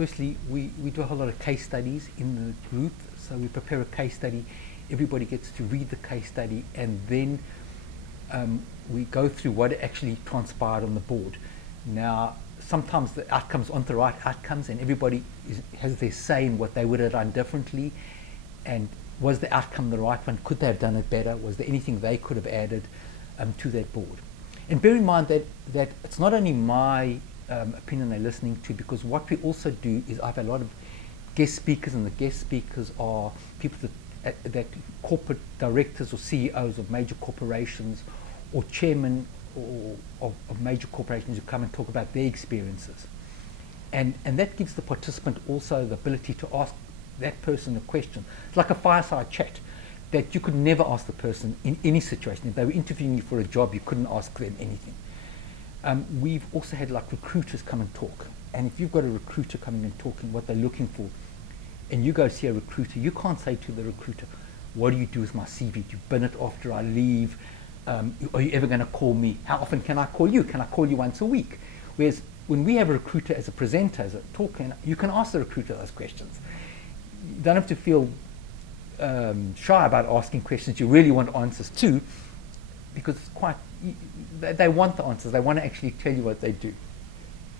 firstly, we do a whole lot of case studies in the group. So we prepare a case study, everybody gets to read the case study, and then we go through what actually transpired on the board. Now, sometimes the outcomes aren't the right outcomes, and everybody has their say in what they would have done differently, and was the outcome the right one? Could they have done it better? Was there anything they could have added to that board? And bear in mind that it's not only my opinion they're listening to, because what we also do is I have a lot of guest speakers, and the guest speakers are people that corporate directors or CEOs of major corporations or chairmen of major corporations who come and talk about their experiences. And that gives the participant also the ability to ask that person a question. It's like a fireside chat that you could never ask the person in any situation. If they were interviewing you for a job, you couldn't ask them anything. We've also had like recruiters come and talk. And if you've got a recruiter coming and talking what they're looking for, and you go see a recruiter, you can't say to the recruiter, what do you do with my CV? Do you bin it after I leave? Are you ever going to call me? How often can I call you? Can I call you once a week? Whereas when we have a recruiter as a presenter, as a talker, you can ask the recruiter those questions. You don't have to feel shy about asking questions you really want answers to, because it's quite, they want the answers. They want to actually tell you what they do.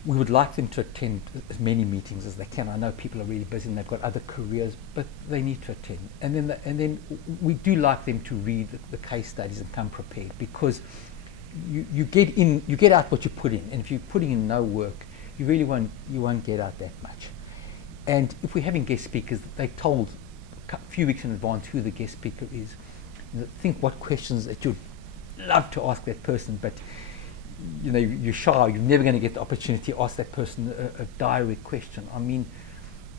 We would like them to attend as many meetings as they can. I know people are really busy and they've got other careers, but they need to attend. And then we do like them to read the case studies and come prepared, because you get out what you put in. And if you're putting in no work, you won't get out that much. And if we're having guest speakers, they're told a few weeks in advance who the guest speaker is. Think what questions that you'd love to ask that person, but you're shy, you're never going to get the opportunity to ask that person a direct question. I mean,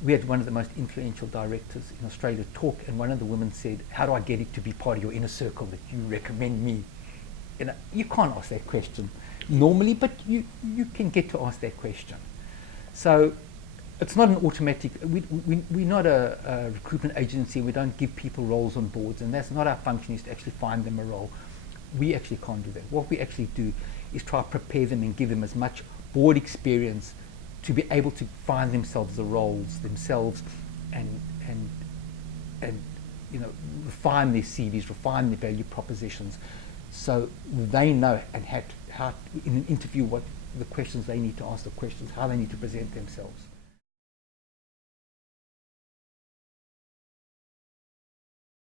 we had one of the most influential directors in Australia talk, and one of the women said, how do I get it to be part of your inner circle that you recommend me? You can't ask that question normally, but you can get to ask that question. So it's not an automatic, we're not a recruitment agency. We don't give people roles on boards, and that's not our function, is to actually find them a role. We actually can't do that. What we actually do is try to prepare them and give them as much board experience to be able to find themselves the roles themselves, and refine their CVs, refine their value propositions, so they know and how in an interview what the questions they need to ask, the questions, how they need to present themselves.